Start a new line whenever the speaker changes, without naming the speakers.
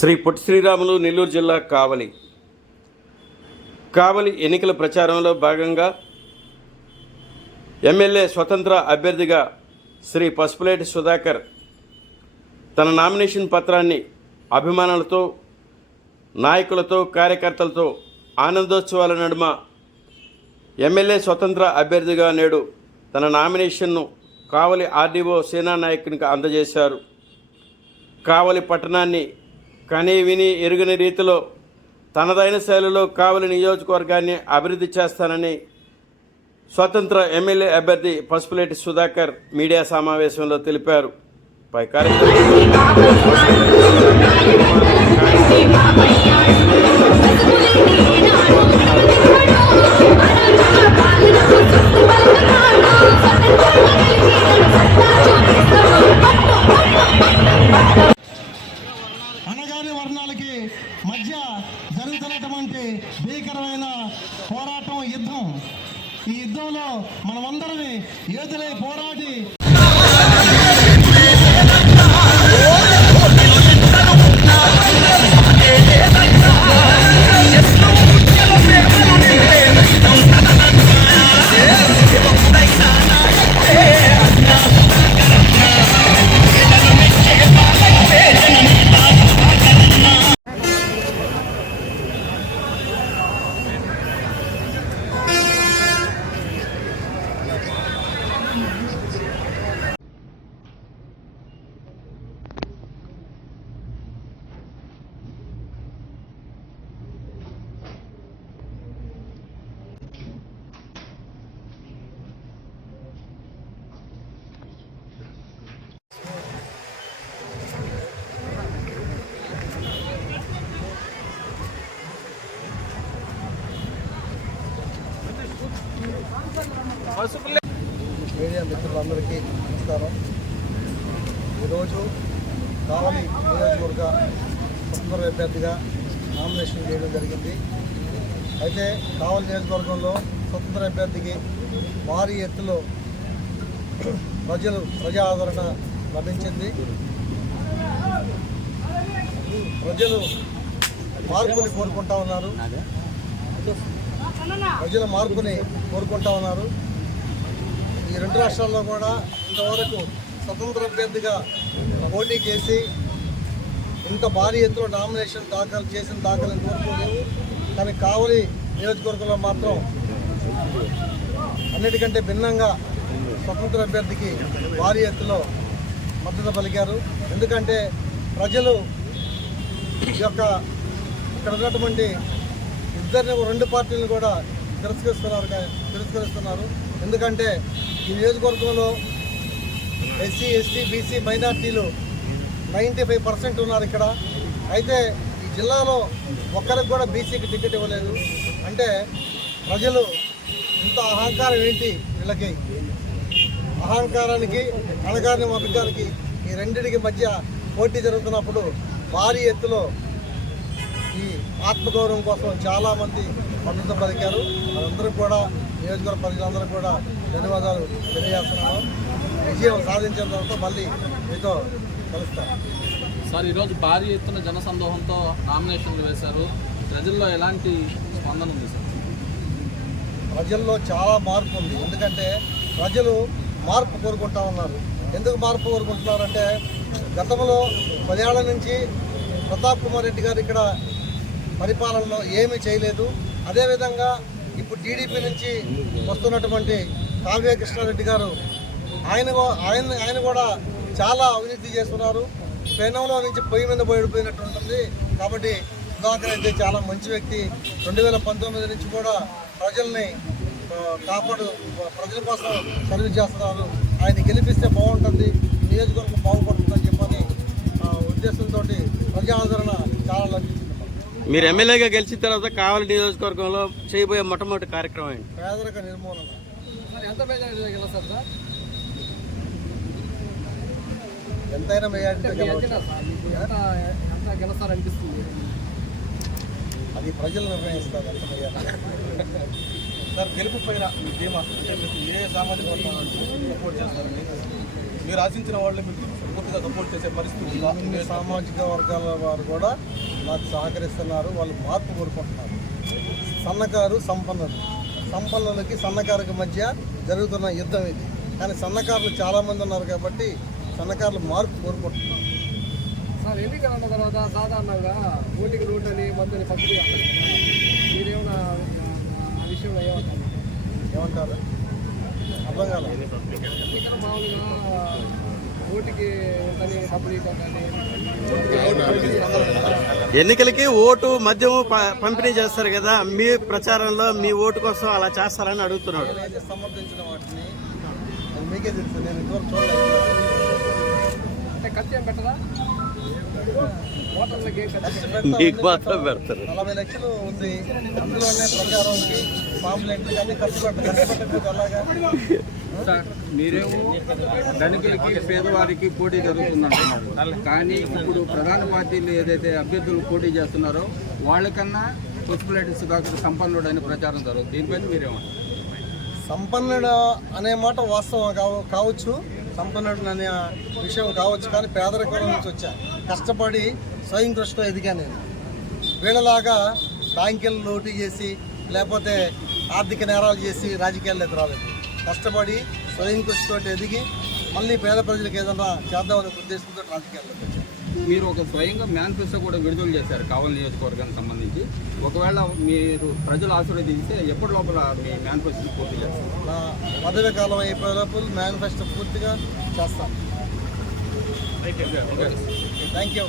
శ్రీ పొట్టి శ్రీరాములు నెల్లూరు జిల్లా కావలి. కావలి ఎన్నికల ప్రచారంలో భాగంగా ఎమ్మెల్యే స్వతంత్ర అభ్యర్థిగా శ్రీ పసుపులేటి సుధాకర్ తన నామినేషన్ పత్రాన్ని అభిమానులతో నాయకులతో కార్యకర్తలతో ఆనందోత్సవాల నడుమ ఎమ్మెల్యే స్వతంత్ర అభ్యర్థిగా నేడు తన నామినేషన్ను కావలి ఆర్డీఓ సేనా నాయకునికి అందజేశారు. కావలి పట్టణాన్ని కానీ విని ఎరుగని రీతిలో తనదైన శైలిలో కావలి నియోజకవర్గాన్ని అభివృద్ధి చేస్తానని స్వతంత్ర ఎమ్మెల్యే అభ్యర్థి పసుపులేటి సుధాకర్ మీడియా సమావేశంలో తెలిపారు. పై కార్యక్రమం
ఈ యుద్ధంలో మనమందరినీ యోధులై పోరాడి Yes. మీడియా మిత్రులందరికీ నమస్కారం. ఈరోజు కావలి నియోజకవర్గ స్వతంత్ర అభ్యర్థిగా నామినేషన్ చేయడం జరిగింది. అయితే కావలి నియోజకవర్గంలో స్వతంత్ర అభ్యర్థికి భారీ ఎత్తులో ప్రజలు ప్రజా ఆదరణ లభించింది. ప్రజలు మార్పుని కోరుకుంటా ఉన్నారు. ప్రజల మార్పుని కోరుకుంటా ఉన్నారు. ఈ రెండు రాష్ట్రాల్లో కూడా ఇంతవరకు స్వతంత్ర అభ్యర్థిగా పోటీ చేసి ఇంత భారీ ఎత్తులో నామినేషన్ దాఖలు చేసిన దాఖలు కోరుకోలేవు కానీ కావలి నియోజకవర్గంలో మాత్రం అన్నిటికంటే భిన్నంగా స్వతంత్ర అభ్యర్థికి భారీ ఎత్తులో మద్దతు పలికారు. ఎందుకంటే ప్రజలు ఈ యొక్క ఇక్కడ ఉన్నటువంటి ఇద్దరిని రెండు పార్టీలను కూడా తిరస్కరిస్తున్నారు తిరస్కరిస్తున్నారు. ఎందుకంటే ఈ నియోజకవర్గంలో ఎస్సీ ఎస్టీ బీసీ మైనార్టీలు నైంటీ ఫైవ్ పర్సెంట్ ఉన్నారు ఇక్కడ. అయితే ఈ జిల్లాలో ఒక్కరికి కూడా బీసీకి టికెట్ ఇవ్వలేదు. అంటే ప్రజలు ఇంత అహంకారం ఏంటి వీళ్ళకి? అహంకారానికి అణగారిన వర్గానికి ఈ రెండింటికి మధ్య పోటీ జరుగుతున్నప్పుడు భారీ ఎత్తులో ఈ ఆత్మగౌరవం కోసం చాలామంది మద్దతు పలికారు. వాళ్ళందరూ కూడా నియోజకవర్గ ప్రజలందరూ కూడా ధన్యవాదాలు తెలియజేస్తున్నాను. విజయం సాధించిన తర్వాత మళ్ళీ మీతో కలుస్తాను
సార్ ఈరోజు భారీ ఎత్తున జనసందోహంతో నామినేషన్లు వేశారు. ప్రజల్లో ఎలాంటి స్పందన ఉంది సార్?
ప్రజల్లో చాలా మార్పు ఉంది. ఎందుకంటే ప్రజలు మార్పు కోరుకుంటా ఉన్నారు. ఎందుకు మార్పు కోరుకుంటున్నారంటే గతంలో పదేళ్ళ నుంచి ప్రతాప్ కుమార్ రెడ్డి గారు ఇక్కడ పరిపాలనలో ఏమీ చేయలేదు. అదేవిధంగా ఇప్పుడు టీడీపీ నుంచి వస్తున్నటువంటి కావ్య కృష్ణారెడ్డి గారు ఆయన ఆయన ఆయన కూడా చాలా అవినీతి చేస్తున్నారు. పెనంలో నుంచి పొయ్యి మీద పోయిపోయినట్టు ఉంటుంది. కాబట్టి సుధాకర్ అయితే చాలా మంచి వ్యక్తి. రెండు వేల పంతొమ్మిది నుంచి కూడా ప్రజల్ని కాపాడు ప్రజల కోసం సర్వీస్ చేస్తున్నారు. ఆయన గెలిపిస్తే బాగుంటుంది. నియోజకవర్గం బాగుపడుతుందని చెప్పని ఉద్దేశంతో ప్రజా ఆదరణ చాలా లభించింది.
మీరు ఎమ్మెల్యేగా గెలిచిన తర్వాత కావలి నియోజకవర్గంలో చేయబోయే మొట్టమొదటి కార్యక్రమం ఏంటి?
పేదరిక నిర్మూలన. ఎంతైనా
గెలుస్తారు అనిపిస్తుంది
అది ప్రజలు నిర్ణయిస్తారు ఎంత సార్ గెలుపు పైన మీ ధీమా అంటే మీకు ఏ సామాజిక వర్గాలను సపోర్ట్ చేస్తారండి
మీరు ఆశించిన వాళ్ళు మీకు పూర్తిగా సపోర్ట్ చేసే పరిస్థితి ఉందా?
అన్ని సామాజిక వర్గాల వారు కూడా నాకు సహకరిస్తున్నారు వాళ్ళు మార్పు కోరుకుంటున్నారు. సన్నకారు సంపన్నులు. సంపన్నులకి సన్నకారుకి మధ్య జరుగుతున్న యుద్ధం ఇది. కానీ సన్నకారులు చాలామంది ఉన్నారు కాబట్టి సన్నకారులు మార్పు కోరుకుంటున్నారు.
సార్ ఎన్నికలు అన్న తర్వాత సాధారణంగా ఓటికి అని మందుని పంపిణీ. మీరేమన్నా ఆ విషయంలో ఏమంటారు?
ఏమంటారు? అర్థం
ఎన్నికలు మామూలుగా
ఎన్నికలకి ఓటు మద్యం పంపిణీ చేస్తారు కదా మీ ప్రచారంలో మీ ఓటు కోసం అలా చేస్తారని అడుగుతున్నాడు.
మీకే తెలుసు నేను ఇంతవరకు చూడలేదు.
అంటే ఖర్చు ఏం పెట్టదా?
మీకు మాత్రం పెడతారు.
నలభై లక్షలు ఉంది. అందులోనే పాంప్లెంట్లు ఖర్చు
సార్ మీరేమో ధనికులకి పేదవారికి పోటీ జరుగుతుందంటున్నారు. కానీ ఇప్పుడు ప్రధాన పార్టీలు ఏదైతే అభ్యర్థులు పోటీ చేస్తున్నారో వాళ్ళకన్నా పుష్పలేటి సుధాకర్ సంపన్నుడు అని ప్రచారం జరుగుతుంది. దీనిపైన మీరేమంటారు?
సంపన్నుడు అనే మాట వాస్తవం కావ కావచ్చు. సంపన్నుడిని అనే విషయం కావచ్చు కానీ పేదరికం నుంచి వచ్చా. కష్టపడి స్వయం కృషితో ఎదిగా నేను. వీళ్ళలాగా బ్యాంకులు లోటు చేసి లేకపోతే ఆర్థిక నేరాలు చేసి రాజకీయాల్లో ఎదురాలేదు కష్టపడి స్వయం కృషితో ఎదిగి మళ్ళీ పేద ప్రజలకు ఏదైనా చేద్దామనే ఉద్దేశంతో రాజకీయాల్లోకి వచ్చాను
మీరు ఒక స్వయంగా మేనిఫెస్టో కూడా విడుదల చేశారు కావలి నియోజకవర్గానికి సంబంధించి. ఒకవేళ మీరు ప్రజలు ఆశీర్వదించితే ఎప్పటి లోపల మీ మేనిఫెస్టో పూర్తి చేస్తారు?
పదవి కాలం అయిపోయే లోపల మేనిఫెస్టో పూర్తిగా చేస్తాను. Thank you